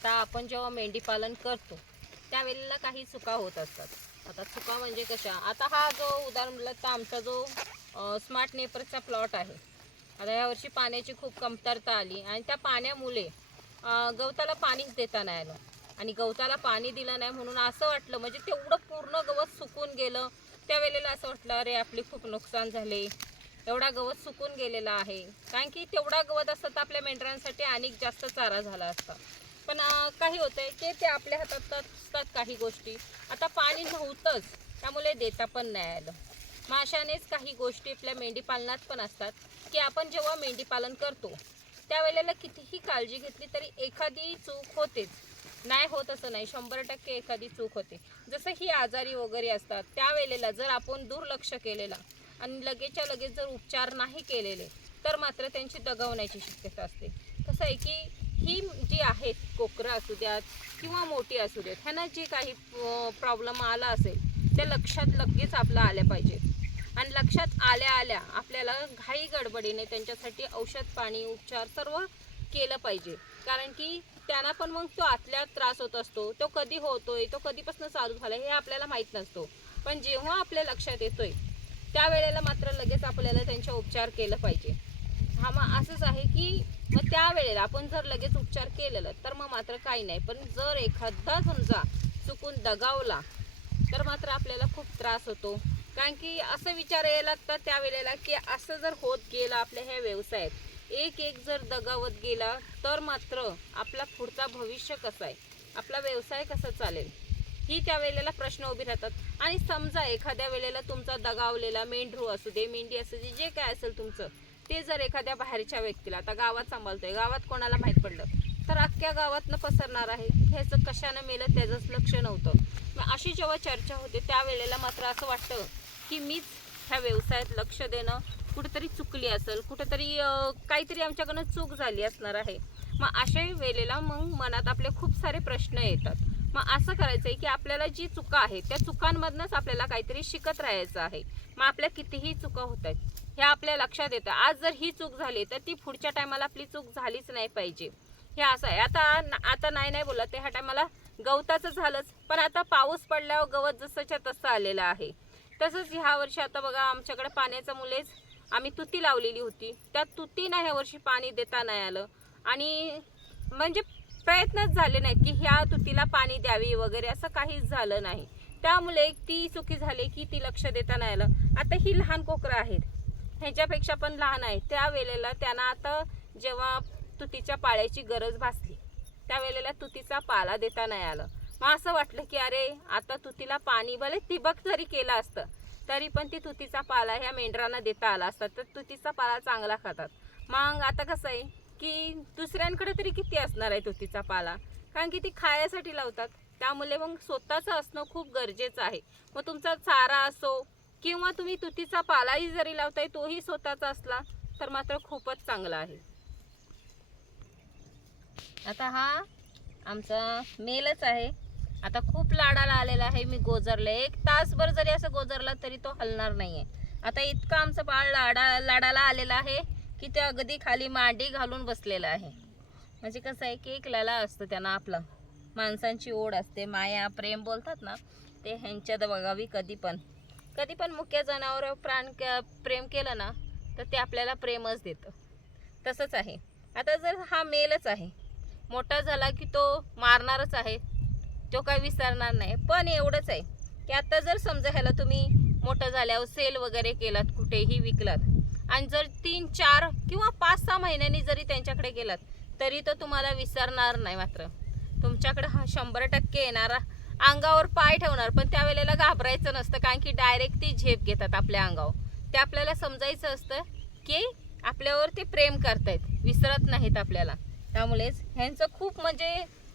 आता आपण जेव्हा मेंढी पालन करतो त्यावेळेला काही चुका होत असतात. आता चुका म्हणजे कशा? आता हा जो उदाहरण म्हटलं तर आमचा जो स्मार्ट नेपरचा प्लॉट आहे. आता यावर्षी पाण्याची खूप कमतरता आली आणि त्या पाण्यामुळे गवताला पाणीच देता नाही आलं. आणि गवताला पाणी दिलं नाही म्हणून असं वाटलं म्हणजे तेवढं पूर्ण गवत सुकून गेलं. त्यावेळेला असं वाटलं अरे आपले खूप नुकसान झाले. एवढा गवत सुकून गेलेला आहे. कारण की तेवढा गवत असतं तर आपल्या मेंढरांसाठी अनेक जास्त चारा झाला असता. पण काही होतंय की ते आपल्या हातात असतात काही गोष्टी. आता पाणी नव्हतंच त्यामुळे देता पण नाही आलं. मग अशानेच काही गोष्टी आपल्या मेंढीपालनात पण असतात की आपण जेव्हा मेंढीपालन करतो त्यावेळेला कितीही काळजी घेतली तरी एखादी चूक होतेच. नाही होत असं नाही शंभर टक्के एखादी चूक होते. जसं ही आजारी वगैरे असतात त्यावेळेला जर आपण दुर्लक्ष केलेला आणि लगेचच्या लगेच जर उपचार नाही केलेले तर मात्र त्यांची दगावण्याची शक्यता असते. कसं आहे की ही जी आहेत कोकरं असू द्यात किंवा मोठी असू द्यात ह्यांना जे काही प्रॉब्लेम आला असेल ते लक्षात लगेच आपलं आल्या पाहिजेत आणि लक्षात आल्या आल्या आपल्याला घाई गडबडीने त्यांच्यासाठी औषध पाणी उपचार सर्व केलं पाहिजे. कारण की त्यांना पण मग तो आतल्या त्रास होत असतो तो कधी होतोय तो कधीपासून चालू झाला हे आपल्याला माहीत नसतो. पण जेव्हा आपल्या लक्षात येतोय त्यावेळेला मात्र लगेच आपल्याला त्यांचा उपचार केलं पाहिजे. हा मग असंच आहे की मग त्यावेळेला आपण जर लगेच उपचार केलेलं तर मग मात्र काही नाही. पण जर एखादा समजा चुकून दगावला तर मात्र आपल्याला खूप त्रास होतो. कारण की असं विचार यायला लागतात त्यावेळेला की असं जर होत गेलं आपल्या ह्या व्यवसायात एक एक जर दगावत गेला तर मात्र आपला पुढचा भविष्य कसा आहे? आपला व्यवसाय कसा चालेल? ही त्यावेळेला प्रश्न उभे राहतात. आणि समजा एखाद्या वेळेला तुमचा दगावलेला मेंढरू असू दे मेंढी असू दे जे काय असेल तुमचं ते जर एखाद्या बाहेरच्या व्यक्तीला आता गावात सांभाळतोय गावात कोणाला माहीत पडलं तर अख्ख्या गावातनं पसरणार आहे. ह्याचं कशानं मेलं त्याचंच लक्ष नव्हतं. मग अशी जेव्हा चर्चा होते त्यावेळेला मात्र असं वाटतं की मीच ह्या व्यवसायात लक्ष देणं कुठेतरी चुकली असेल कुठेतरी काहीतरी आमच्याकडनं चूक झाली असणार आहे. मग अशा वेळेला मग मनात आपले खूप सारे प्रश्न येतात. मग असं करायचं आहे की आपल्याला जी चुका आहेत त्या चुकांमधनंच आपल्याला काहीतरी शिकत राहायचं आहे. मग आपल्या कितीही चुका होत आहेत हे आपल्या लक्षात येतं. आज जर ही चूक झाली तर ती पुढच्या टायमाला आपली चूक झालीच नाही पाहिजे. हे असं आहे. आता आता नाही नाही बोलत. ह्या टायमाला गवताचं झालंच. पण आता पाऊस पडल्यावर गवत जसंच्या तसं आलेलं आहे. तसंच ह्या वर्षी आता बघा आमच्याकडे पाण्याचं मुलेच आम्ही तुती लावलेली होती. त्या तुतीना ह्या वर्षी पाणी देता नाही आलं. आणि म्हणजे प्रयत्नच झाले नाहीत की ह्या तुतीला पाणी द्यावी वगैरे असं काहीच झालं नाही. त्यामुळे ती चुकी झाली की ती लक्ष देता नाही आलं. आता ही लहान कोकरं आहेत. ह्याच्यापेक्षा पण लहान आहे. त्या वेळेला त्यांना आता जेव्हा तुतीच्या पाळ्याची गरज भासली त्यावेळेला तुतीचा पाला देता नाही आलं. मग असं वाटलं की अरे आता तुतीला पाणी भले तिबक जरी केलं असतं तरी पण ती तुतीचा पाला ह्या मेंढरांना देता आला असता. तर तुतीचा पाला चांगला खातात. मग आता कसं आहे की दुसऱ्यांकडे तरी किती असणार आहे तुतीचा पाला? कारण की ती खायासाठी लावतात. त्यामुळे मग स्वतःचं असणं खूप गरजेचं आहे. मग तुमचा चारा असो किंवा तुम्ही तुतीचा पालाही जरी लावताय तोही स्वतःचा असला तर मात्र खूपच चांगला आहे. आता हा आमचा मेलच आहे. आता खूप लाडाला आलेला आहे मी गोजरले. एक तासभर जरी असं गोजरला तरी तो हलणार नाहीये. आता इतकं आमचं बाळ लाडा लाडाला आलेला आहे की ते अगदी खाली मांडी घालून बसलेलं आहे. म्हणजे कसं आहे की एक लला असतं त्यांना आपला. माणसांची ओढ असते माया प्रेम बोलतात ना ते ह्यांच्यात बघावी कधी पण. कधी पण मुख्य जनावर प्राण क- प्रेम केलं ना तर ते आपल्याला प्रेमच देतं. तसंच आहे. आता जर हा मेलच आहे मोठा झाला की तो मारणारच आहे तो काही विसरणार नाही. पण एवढंच आहे की आता जर समजा ह्याला तुम्ही मोठं झाल्यावर सेल वगैरे केलात कुठेही विकलात आणि जर तीन चार किंवा पाच सहा महिन्यांनी जरी त्यांच्याकडे गेलात तरी तो तुम्हाला विसरणार नाही मात्र. तुमच्याकडे हा शंभर टक्के येणारा अंगावर पाय ठेवणार पण त्यावेळेला घाबरायचं नसतं कारण की डायरेक्ट ती झेप घेतात आपल्या अंगावर. ते आपल्याला समजायचं असतं की आपल्यावर ते प्रेम करतायत विसरत नाहीत आपल्याला. त्यामुळेच ह्यांचं खूप म्हणजे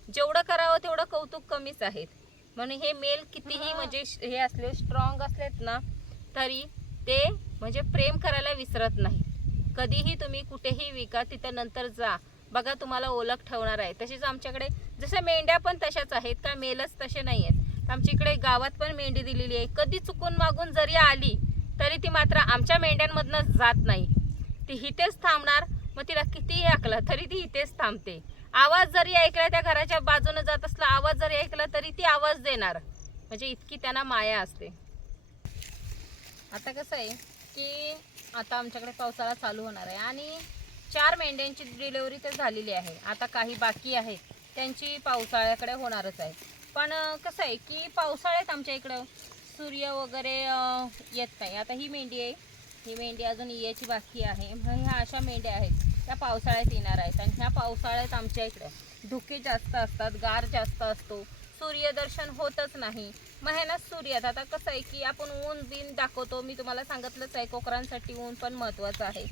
जेवढं करावं तेवढं कौतुक कमीच आहेत. म्हणून हे मेल कितीही म्हणजे हे असले स्ट्रॉंग असलेत ना तरी ते म्हणजे प्रेम करायला विसरत नाही कधीही तुम्ही कुठेही विका तिथं नंतर जा. बघा तुम्हाला ओळख ठेवणार आहे. तशीच आमच्याकडे जशा मेंढ्या पण तशाच आहेत का मेलच तसे नाही आहेत आमच्या इकडे गावात पण मेंढी दिलेली आहे. कधी चुकून मागून जरी आली तरी ती मात्र आमच्या मेंढ्यांमधनं जात नाही. ती इथेच थांबणार मग तिला कितीही ऐकलं तरी ती इथेच थांबते. आवाज जरी ऐकला त्या घराच्या बाजूने जात असला आवाज जरी ऐकला तरी ती आवाज देणार. म्हणजे इतकी त्यांना माया असते. आता कसं आहे की आता आमच्याकडे पावसाळा चालू होणार आहे. आणि चार मेंढ्यांची डिलेवरी तर झालेली आहे. आता काही बाकी आहेत त्यांची पावसाळ्याकडे होणारच आहे. पण कसं आहे की पावसाळ्यात आमच्या इकडं. सूर्य वगैरे येत नाही. आता ही मेंढी आहे. ही मेंढी अजून याची बाकी आहे. मग ह्या अशा मेंढ्या आहेत. त्या पावसाळ्यात येणार आहेत. आणि ह्या पावसाळ्यात आमच्या इकडे धुके जास्त असतात गार जास्त असतो. सूर्यदर्शन होतच नाही. मग सूर्यात. आता कसं आहे की आपण ऊन बिन दाखवतो. मी तुम्हाला सांगितलंच आहे कोकरांसाठी ऊन पण महत्त्वाचं आहे.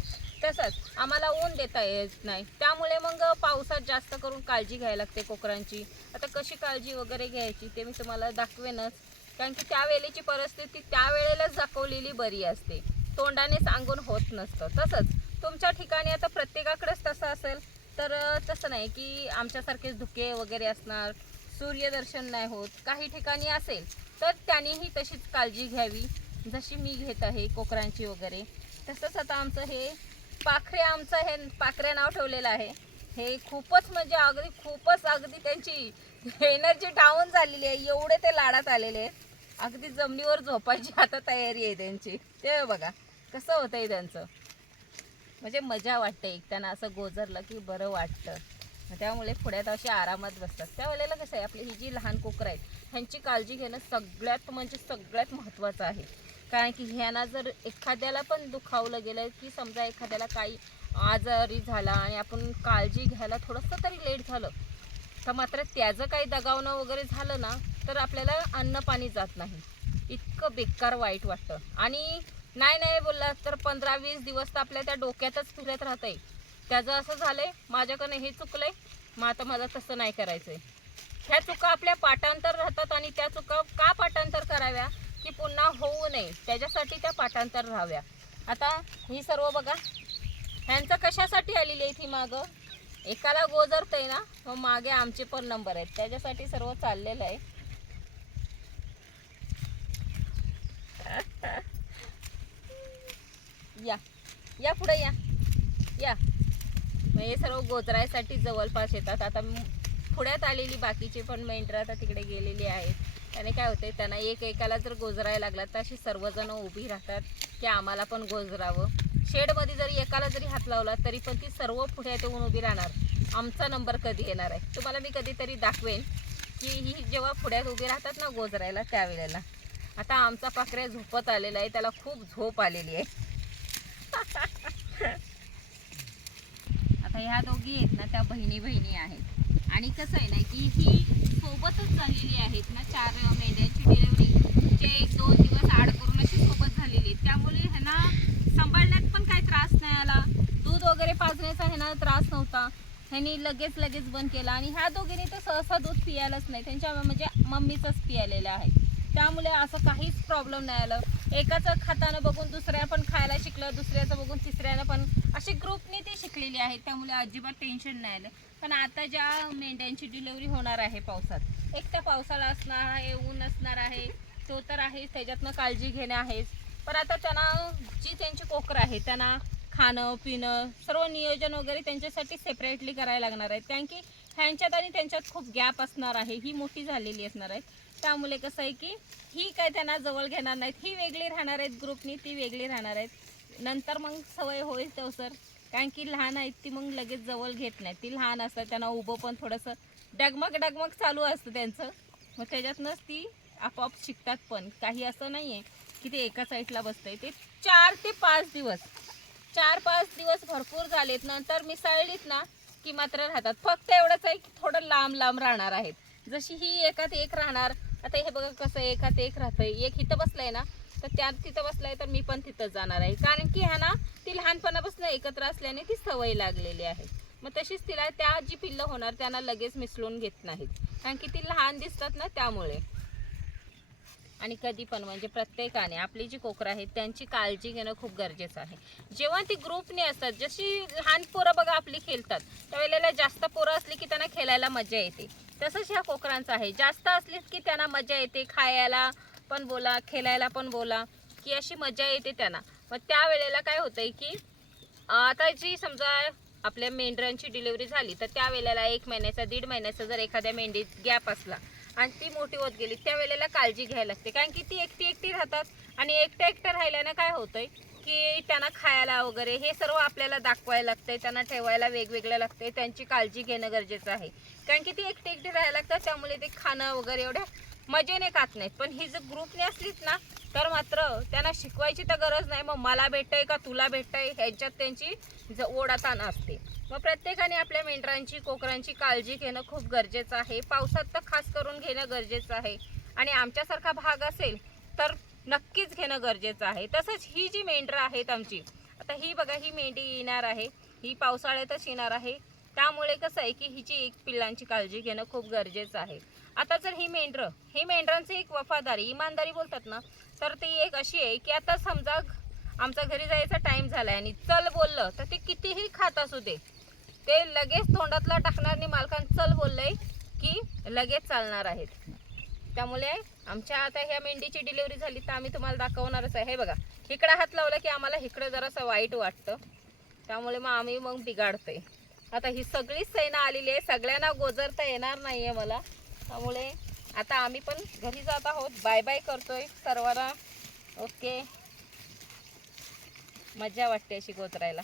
तसंच आम्हाला ऊन देता येत नाही. त्यामुळे मग पावसात जास्त करून काळजी घ्यायला लागते कोकरांची. आता कशी काळजी वगैरे घ्यायची ते मी तुम्हाला दाखवेनच. कारण की त्या वेळेची परिस्थिती त्यावेळेलाच दाखवलेली बरी असते. तोंडाने सांगून होत नसतं. तसंच तुमच्या ठिकाणी आता प्रत्येकाकडेच तसं असेल तर तसं नाही की आमच्यासारखेच धुके वगैरे असणार सूर्यदर्शन नाही होत काही ठिकाणी असेल तर त्यांनीही तशीच काळजी घ्यावी. जशी मी घेत आहे कोकरांची वगैरे. तसंच आता आमचं हे पाखरे आमचं हे पाखऱ्या नाव ठेवलेलं आहे. हे खूपच म्हणजे अगदी खूपच अगदी त्यांची एनर्जी डाऊन झालेली आहे. एवढे ते लाडात आलेले आहेत. अगदी जमिनीवर झोपायची आता तयारी आहे त्यांची. ते बघा कसं होतं आहे त्यांचं. म्हणजे मजा वाटते एक त्यांना असं गोजरलं की बरं वाटतं. मग त्यामुळे पुढ्यात अशी आरामात बसतात. त्यावेळेला कसं आहे आपली ही जी लहान कोकरं आहेत ह्यांची काळजी घेणं सगळ्यात म्हणजे सगळ्यात महत्त्वाचं आहे. कारण की ह्यांना जर एखाद्याला पण दुखावलं गेलं की समजा एखाद्याला काही आजारी झाला आणि आपण काळजी घ्यायला थोडंसं तरी लेट झालं तर मात्र त्याचं काही दगावणं वगैरे झालं ना तर आपल्याला अन्न पाणी जात नाही. इतकं बेकार वाईट वाटतं. आणि नाही नाही बोलला तर पंधरा वीस दिवस तर आपल्या त्या डोक्यातच फिरत राहतंय. त्याचं असं झालंय माझ्याकडनं हे चुकलंय मग आता मला तसं नाही करायचंय. ह्या चुका आपल्या पाठांतर राहतात आणि त्या चुका का पाठांतर कराव्या? की पुन्हा होऊ नये. त्याच्यासाठी त्या पाठांतर राहाव्या. आता ही सर्व बघा. ह्यांचं कशासाठी आलेली आहे ती मागं? एकाला गोजरतंय ना मग मागे आमचे पण नंबर आहेत. त्याच्यासाठी सर्व चाललेलं आहे. या. या पुढे या. या. मग हे सर्व गोजरायसाठी जवळपास येतात. आता पुढ्यात आलेली बाकीचे पण मेंढरं आता तिकडे गेलेली आहेत. त्याने काय होते त्यांना एक एकाला जर गोजरायला लागला तर अशी सर्वजण उभी राहतात की आम्हाला पण गोजरावं. शेडमध्ये जरी एकाला जरी हात लावला तरी पण ती सर्व पुढे येऊन उभी राहणार. आमचा नंबर कधी येणार आहे? तुम्हाला मी कधीतरी दाखवेन की ही जेव्हा पुढ्यात उभी राहतात ना गोजरायला त्यावेळेला. आता आमचा पाखऱ्या झोपत आलेला आहे त्याला खूप झोप आलेली आहे. आता ह्या दोघी आहेत ना त्या बहिणी बहिणी आहेत. आणि कसं आहे ना की ही सोबतच झालेली आहेत ना चार महिन्यांची डिलेवरी जे एक दोन दिवस आड करून अशी सोबत झालेली आहेत. त्यामुळे ह्यांना सांभाळण्यात पण काही त्रास नाही आला. दूध वगैरे पाजण्याचा ह्यांना त्रास नव्हता. ह्यांनी लगेच लगेच बंद केला आणि ह्या दोघींनी तर सहसा दूध पियालाच नाही. त्यांच्या म्हणजे मम्मीचंच पियालेलं आहे. त्यामुळे असं काहीच प्रॉब्लेम नाही आलं. एकाचं खातानं बघून दुसऱ्या पण खायला शिकलं दुसऱ्याचं बघून तिसऱ्यानं पण. अशी ग्रुपने ती शिकलेली आहे त्यामुळे अजिबात टेन्शन नाही आलं. पण आता ज्या मेंढ्यांची डिलेवरी होणार आहे पावसात एक तर पावसाळा असणार आहे ऊन असणार आहे तो तर आहे त्याच्यातनं काळजी घेणे आहेच. पण आता त्यांना जी त्यांची कोकरं आहे त्यांना खाणं पिणं सर्व नियोजन वगैरे त्यांच्यासाठी सेपरेटली करायला लागणार आहे कारण की ह्यांच्यात आणि त्यांच्यात खूप गॅप असणार आहे ही मोठी झालेली असणार आहे त्यामुळे कसं आहे की ही काय त्यांना जवळ घेणार नाहीत. ही वेगळी राहणार आहेत ग्रुपनी ती वेगळी राहणार आहेत. नंतर मग सवय होईल तो सर. कारण की लहान आहेत ती मग लगेच जवळ घेत नाहीत ती लहान असतात त्यांना उभं पण थोडंसं डगमग डगमग चालू असतं त्यांचं. मग त्याच्यातनंच ती आपोआप शिकतात पण. काही असं नाही आहे की ते एका साईडला बसतंय. ते चार ते पाच दिवस. चार पाच दिवस भरपूर झालेत नंतर मिसळलीत ना की मात्र राहतात. फक्त एवढंच आहे की थोडं लांब लांब राहणार आहेत. जशी ही एकात एक राहणार आता हे बघा कसं एकात एक राहतंय. एक इथं बसलंय ना तर त्यात तिथं बसलाय तर मी पण तिथं जाणार आहे. कारण की ह्या ना ती लहानपणापासून एकत्र असल्याने ती सवय लागलेली आहे. मग तशीच तिला त्या जी पिल्लं होणार त्यांना लगेच मिसळून घेत नाहीत. कारण की ती लहान दिसतात ना त्यामुळे. आणि कधी पण म्हणजे प्रत्येकाने आपली जी कोकरं आहेत त्यांची काळजी घेणं खूप गरजेचं आहे. जेव्हा ती ग्रुपने असतात जशी लहान पोरं बघा आपली खेळतात त्यावेळेला जास्त पोरं असली की त्यांना खेळायला मजा येते. तसंच ह्या कोकरांचं आहे. जास्त असलीच की त्यांना मजा येते खायला पण बोला खेळायला पण बोला की अशी मजा येते त्यांना. मग त्यावेळेला काय होतंय की आता जी समजा आपल्या मेंढरांची डिलिव्हरी झाली तर त्या वेळेला एक महिन्याचा दीड महिन्याचा जर एखाद्या मेंढीत गॅप असला आणि ती मोठी होत गेली त्या वेळेला काळजी घ्यायला लागते. कारण की ती एकटी एकटी राहतात आणि एकट्या एकटं राहिल्यानं काय होतंय की त्यांना खायला वगैरे हे सर्व आपल्याला दाखवायला लागतंय त्यांना ठेवायला वेगवेगळं लागतंय त्यांची काळजी घेणं गरजेचं आहे. कारण की ती एकटी एकटी राहायला लागतात त्यामुळे ते खाणं वगैरे एवढ्या मजेने खात नाहीत. पण ही जर ग्रुपने असलीच ना तर मात्र त्यांना शिकवायची तर गरज नाही. मग मला भेटतंय का तुला भेटतंय? ह्याच्यात त्यांची ज ओढाताण असते मग प्रत्येकाने आपल्या मेंढरांची कोकरांची काळजी घेणं खूप गरजेचं आहे. पावसात तर खास करून घेणं गरजेचं आहे. आणि आमच्यासारखा भाग असेल तर नक्कीच घेणं गरजेचं आहे. तसंच ही जी मेंढरं आहेत आमची आता ही बघा ही मेंढी येणार आहे. ही पावसाळ्यातच येणार आहे. त्यामुळे कसं आहे की हिची एक पिल्लांची काळजी घेणं खूप गरजेचं आहे. आता जर ही मेंढरं ही मेंढरांची एक वफादारी इमानदारी बोलतात ना तर ती एक अशी आहे की आता समजा आमचा घरी जायचा टाइम आहे आणि चल बोललं तर ते कितीही खात असू दे ते लगेच तोंडातला टाकणार आणि मालकान चल बोललंय की लगेच चालणार आहेत. त्यामुळे आमच्या आता ह्या मेंढीची डिलिव्हरी झाली तर आम्ही तुम्हाला दाखवणारच आहे. हे बघा इकडं हात लावला की आम्हाला इकडं जरासं वाईट वाटतं. त्यामुळे मग आम्ही मग बिघाडतोय. आता ही सगळीच सैना आलेली आहे. सगळ्यांना गोजरता येणार नाहीये मला. त्यामुळे आता आम्ही पण घरी जात आहोत. बाय बाय करतोय सर्वांना. ओके. मजा वाटते अशी गोजरायला.